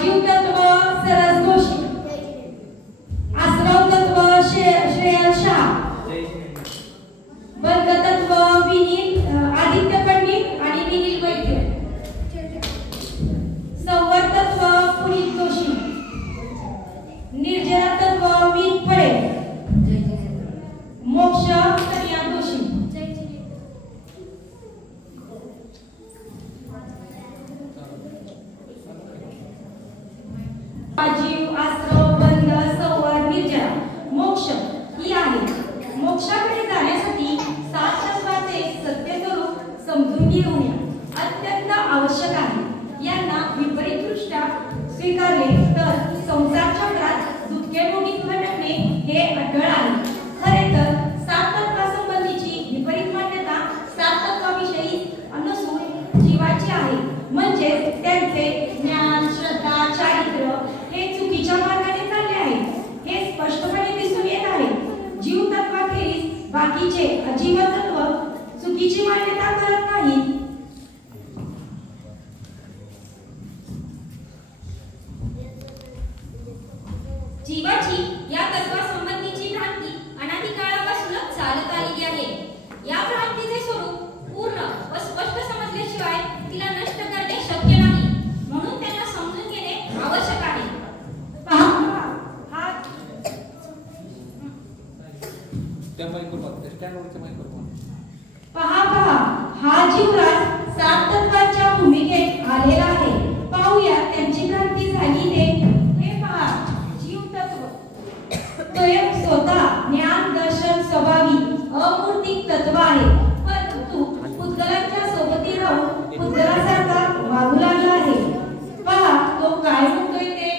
आजीव तत्व सरस जोशी, आश्रव तत्व श्रेयल शाह, बंध तत्व विनील आदित्य पंडित आणि विनील वैद्य, संवर तत्व पुनीत जोशी, निर्जरा तत्व मीत फळे, मोक्ष कन्या जोशी. आजीव आश्रव बंध संवर निर्जरा मोक्ष ही आहे. मोक्षाकडे जाण्यासाठी 7 तत्वाचे सत्य स्वरूप समजून घेऊन अत्यंत आवश्यक आहे. यांना विपरीतदृष्ट्या स्वीकारले तर संसार चक्रात दुःखेभोगी भटकणे हे अटळ आहे. खरे तर 7 तत्वासंबंधीची विपरीत मान्यता 7 तत्वाविषयी नसून जीवाची आहे. म्हणजे त्यांचे ज्ञान श्रद्धा चारित्र्य हे चुकीच्या मार्गाने चालले आहे हे स्पष्टपणे दिसून येत आहे. जीव तत्वाखेरीज बाकीचे अजीव तत्व चुकीची मान्यता करत नाही. जीवाची या तत्वासंबंधीची भ्रांती अनादी काळापासूनच चालत आलेली आहे. या भ्रांतीचे स्वरूप पूर्ण व स्पष्ट समजल्याशिवाय तिला नष्ट करणे शक्य नाही. म्हणून त्यांना समजून घेणे आवश्यक आहे. पहा हा जीवराज 7 तत्वांच्या भूमिकेत आलेला आहे. पाहूया त्यांची भ्रांती झाली ते. हे पहा, जीव तत्व स्वयं स्वतः ज्ञान दर्शन स्वभावी अमूर्तिक तत्व आहे. परंतु पुद्गलांच्या सोबती राहून पुद्गलासारखा वागू लागला आहे. पहा तो काय म्हणतोय ते.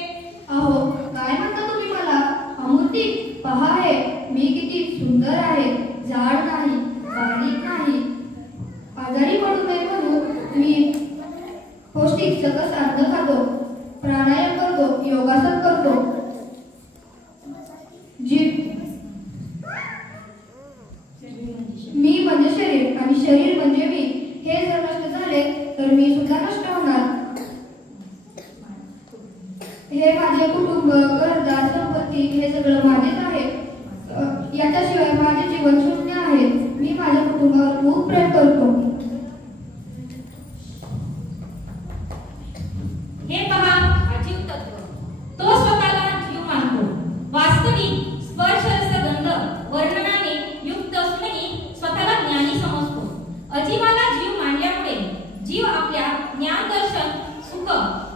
अहो काय म्हणता तुम्ही मला? अमूर्तिक पहा हे मी किती सुंदर आहे. जाड नाही, बारीक नाही, आजारी पडू नये म्हणून मी पौष्टिक सकस अन्न खातो, प्राणायाम करतो, योगासन करतो. मी म्हणजे शरीर आणि शरीर म्हणजे मी. हे जर नष्ट झाले तर मी सुद्धा नष्ट होणार. हे माझे कुटुंब, घरदार, संपत्ती हे सगळं माझेच आहे. याच्याशिवाय माझे जीवन शून्य आहे. मी माझ्या कुटुंबावर खूप प्रेम करतो. हे पहा अजीव तत्व. तो स्वतःला जीव मानतो. वास्तविक स्पर्श रसगंध वर्णनाने युक्त असूनही स्वतःला ज्ञानी समजतो. अजीवाला जीव मानल्यामुळे जीव आपल्या ज्ञान दर्शन सुख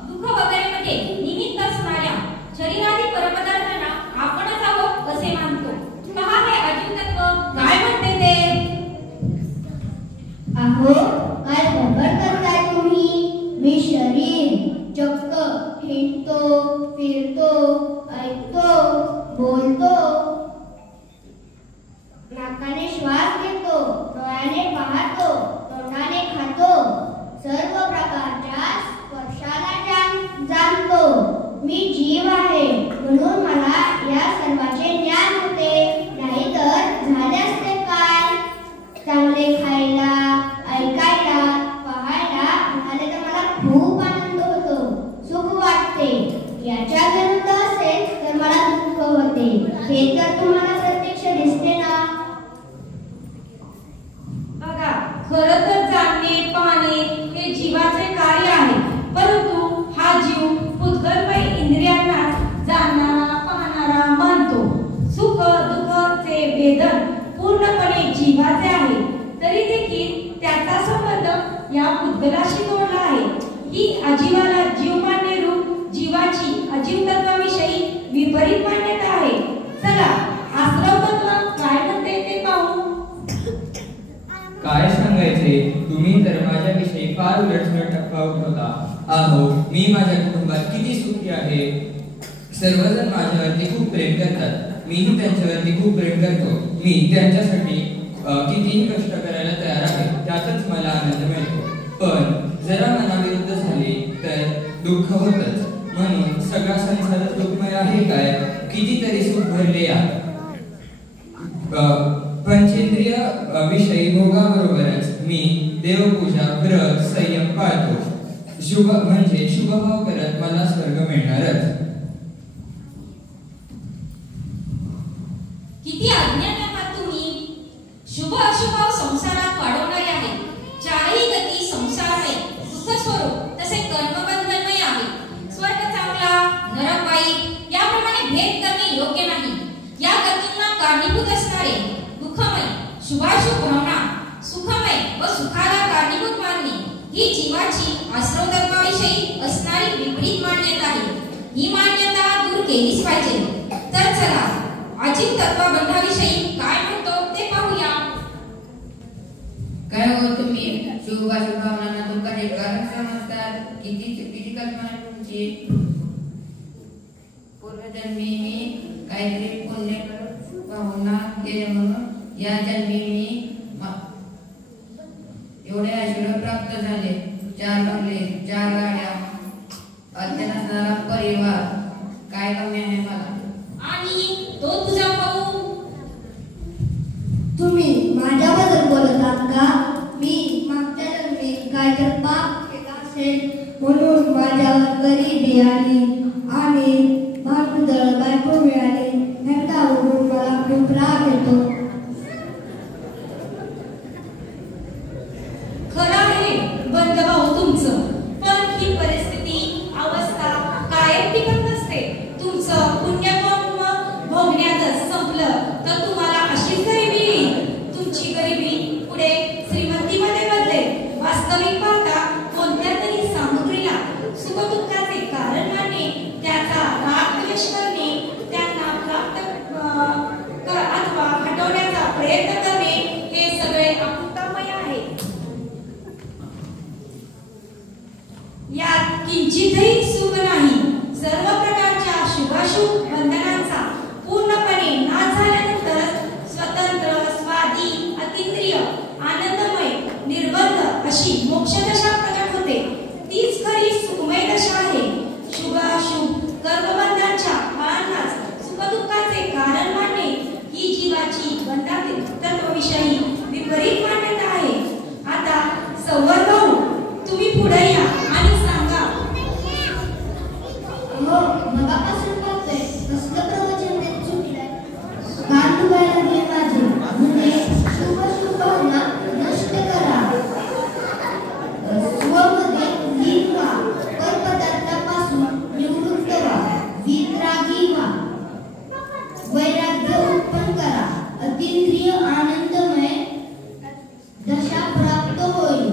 दुःख वगैरे मध्ये निमित्त असणाऱ्या शरीरादी परपदार्थांना आपणच आहोत असे मानतो. पहा हे अजीव तत्व काय म्हणते ते. अहो काय बडबड करताय तुम्ही? मी शरीर चक्क हिंडतो, फिरतो, ऐकतो, बोलतो, नाकाने श्वास घेतो, डोळ्याने पाहतो, तोंडाने खातो, सर्व प्रकारच्या स्पर्शाला जाणतो. मी जीव आहे म्हणून मला या सर्वाचे ज्ञान होते. नाहीतर झाले असते काय? चांगले खायला, ऐकायला, पाहायला मिळाले तर मला खूप आनंद होतो, सुख वाटते. याच्या विरुद्ध असेल तर मला दुःख होते. हे तर तुम्हाला प्रत्यक्ष दिसते ना. बघा, खरं तर जाणणे पाहणे हे जीवाचे कार्य आहे. परंतु हा जीव पुद्गलमय इंद्रियांना जाणणारा पाहणारा मानतो. सुख दुःखाचे वेदन पूर्णपणे जीवाचे आहे. तरी देखील त्याचा संबंध या पुद्गलाशी जोडला आहे. ही अजीवाला जीव मानणे रूप जीवाची अजीव तत्वाविषयी विपरीत मान्यता आहे. चला आश्रव तत्व काय म्हणते ते पाहू. काय सांगायचे, तुम्ही तर माझ्याविषयी फार उलटसुलट अफवा उठवता. अहो मी माझ्या कुटुंबात किती सुखी आहे. सर्वजण माझ्यावरती खूप प्रेम करतात. मीही त्यांच्यावरती खूप प्रेम करतो. मी त्यांच्यासाठी कितीही कष्ट करायला तयार आहे. त्यातच मला आनंद मिळतो. पण जरा मनाविरुद्ध झाले तर दुःख होतच. म्हणून सगळा संसारच दुःखमय आहे काय? कितीतरी सुख भरले या पंचेंद्रिय विषयी भोगाबरोबरच मी देवपूजा व्रत संयम पाळतो. म्हणजे शुभभाव करत मला स्वर्ग मिळणारच. किती अज्ञानी आहात तुम्ही. शुभ अशुभ संसारात वाढवणारे आहे. चारही गती संसारमय, दुःख स्वरूप तसे कर्मबंधनमय आहे. स्वर्ग चांगला, नरक वाईट याप्रमाणे भेद करणे योग्य नाही. या गतींना कारणीभूत असणारे दुःखमय, शुभाशुभ भावना, सुखमय व सुखाला कारणीभूत मानणे ही जीवाची आश्रव तत्वाविषयी असणारी विपरीत मान्यता आहे. ही मान्यता दूर केलीच पाहिजे. तर चला अजित तत्वबंधाविषयी काय म्हणतो ते पाहूया. काय हो तुम्ही शुभाशुभ भावनांना दुःखाचे कारण समजतात. किती चुकीची कल्पना आहे तुमची. पूर्वजन्मी मी काहीतरी पुण्य भावना केले म्हणून या जन्मी मी एवढे ऐश्वर्य प्राप्त झाले. 4 बंगले, 4 गाड्या, अत्यंत असणारा परिवार. काय कमी आहे मला. आणि तो तुझा भाऊ. तुम्ही माझ्याबद्दल बोलत आहात का. मी मागच्या जन्मी काय तर पाप केला असेल म्हणून माझ्यावर गरिबी आली आणि भागदळ बायको मिळाली. ह्याच्यावरून मला खूप राग येतो. खरं आहे बंधभाऊ तुमचं, पण ही परिस्थिती अवस्था कायम टिकत नसते. तुमचं पुण्यकर्म भोगण्यातच संपलं तर तुम्हाला अशीच गरिबी येईल. तुमची गरिबी पुढे श्रीमंतीमध्ये बदलेल. वास्तविक पाहता कोणत्या तरी सामग्रीला सुखदुःखाचे कारण मानणे, त्याचा राग द्वेष करणे, त्यांना प्राप्त अथवा हटवण्याचा प्रयत्न करणे हे सगळे अपुतामय आहे. यात किंचितही सुख नाही. सर्व प्रकारच्या शुभाशुभ बंधनांचा पूर्णपणे नाश झाल्यानंतरच स्वतंत्र, स्वाधीन, अतींद्रिय, आनंदमय, निर्बंध अशी मोक्षदशा प्रकट होते. तीच खरी सुखमय दशा आहे. शुभाशुभ कर्मबंधांच्या फळांनाच सुखदुःखाचे कारण मानणे ही जीवाची बंधातील तत्वविषयी विपरीत मान्यता आहे. आता संवर्ग भाऊ तुम्ही पुढे या आणि सांगा. हो, मगापासून बघतोय कसलं प्रवचन देत सुटलंय. कान दुखायला लागले माझे. म्हणजे शुभ भावना नष्ट करा. स्वमध्ये लीन व्हा. परपदार्थापासून निवृत्त व्हा. वितरागी व्हा. वैराग्य उत्पन्न करा. अतींद्रिय आनंदमय दशा प्राप्त होईल.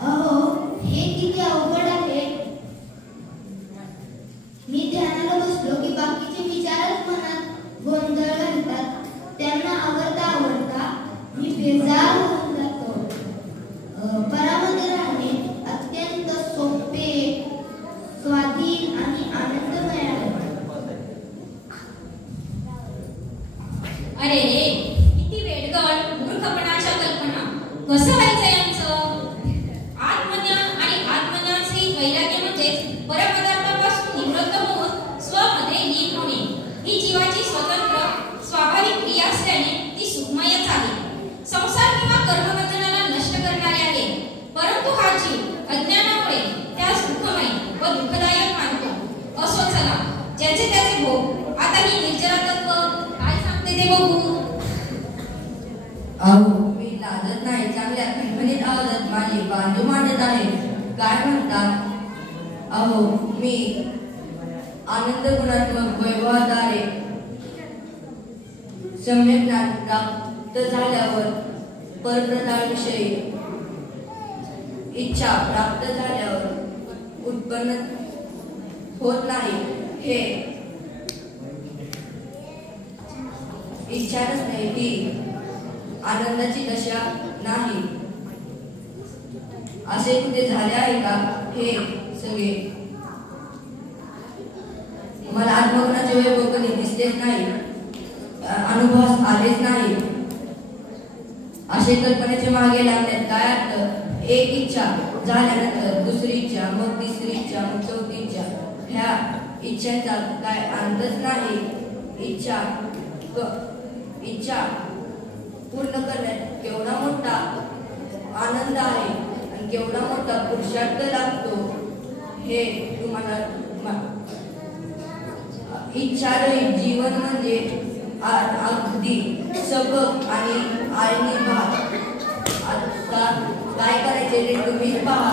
अहो, हे किती अवघड आहे. मी ध्यानाला बसलो की बाकीचे विचारच मनात गोंधळ घालतात. त्यांना आवडता मी बेजार होऊन जातो. परामध्ये राहणे अत्यंत सोपे, स्वाधीन आणि आनंदमय आहे. अरे रे, किती वेडगळ मूर्खपणाच्या कल्पना. कसं व्हायचं यांचं. आत्मज्ञान आणि आत्मज्ञानचे वैराग्य म्हणजे परपदार्थापासून निवृत्त होऊन स्वमध्ये लीन होणे. ही जीवाची स्वतंत्र स्वाभाविक क्रिया असल्याने ती सुखमयच आहे. संसार किंवा कर्मबंधनाला नष्ट करणारी आहे. परंतु हा जीव अज्ञानामुळे त्यास दुःखमय व दुःखदायक मानतो. असो चला, ज्याचे त्याचे भोग. आता ही निर्जरा तत्व काय सांगते ते बघू. अहो, मी लाजत नाही. चांगल्या खणखणीत आवाजात माझी बाजू मांडत आहे. काय म्हणतात. अहो, मी आनंद गुणात्मक वैभवाद्वारे सम्यक ज्ञान प्राप्त झाल्यावर परप्रदाविषयी इच्छा प्राप्त झाल्यावर उत्पन्न होत नाही. हे इच्छाच नाही, ती आनंदाची दशा नाही. असे कुठे झाले आहे का. हे सगळे मला आत्मगुणाचे वैभव कधी दिसलेच नाही, अनुभवास आलेच नाही. असे कल्पनेच्या मागे लागण्यात काय अर्थ. एक इच्छा झाल्यानंतर दुसरी इच्छा, मग तिसरी इच्छा, मग चौथी इच्छा. ह्या इच्छांचा काय अंतच नाही. इच्छा पूर्ण करण्यात केवढा मोठा आनंद आहे आणि केवढा मोठा पुरुषार्थ लागतो हे तुम्हाला इच्छारहित जीवन म्हणजे अगदी सबक आणि आळणी भाग. आता काय करायचे ते तुम्ही पहा.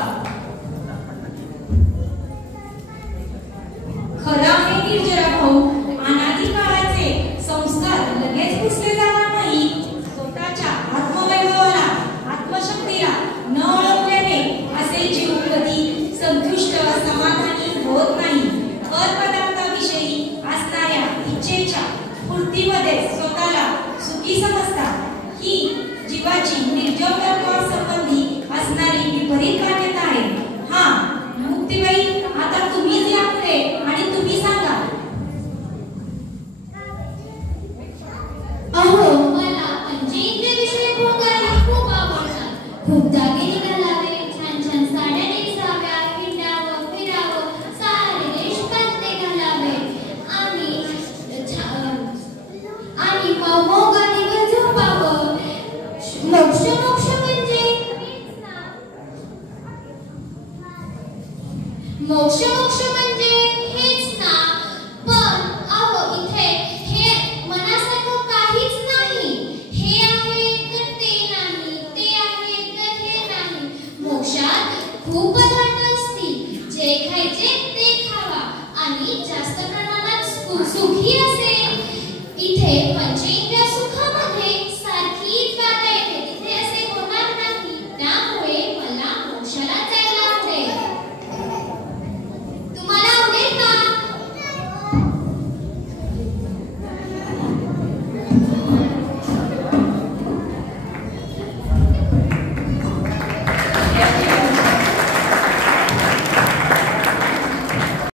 खरं आहे निर्जरा भाऊ, अनादी काळाचे संस्कार लगेच पुसले जाणार नाही. स्वतःच्या आत्मवैभवाला आत्मशक्तीला न ओळखल्याने असे जीव कधी संतुष्ट समाधानी होत नाही. परपदार्थाविषयी असणाऱ्या इच्छेच्या पूर्तीमध्ये स्वतःला सुखी समजतात. ही जीवाची निर्जवत्वासंबंधी असणारी विपरीत मान्यता आहे. हा मुक्तीबाई, आता तुम्हीच या पुढे आणि तुम्ही सांगा. अहो, मला पंचेंद्रियविषयी भोगायला खूप आवडतात. खूप दागिने घालावे, छान छान साड्या नेसाव्या, हिंडावं फिरावं, सारे देश पालथे घालावे आणि मोगादीवर झोपावं. मोक्ष मोक्ष म्हणजे मोक्ष मोक्ष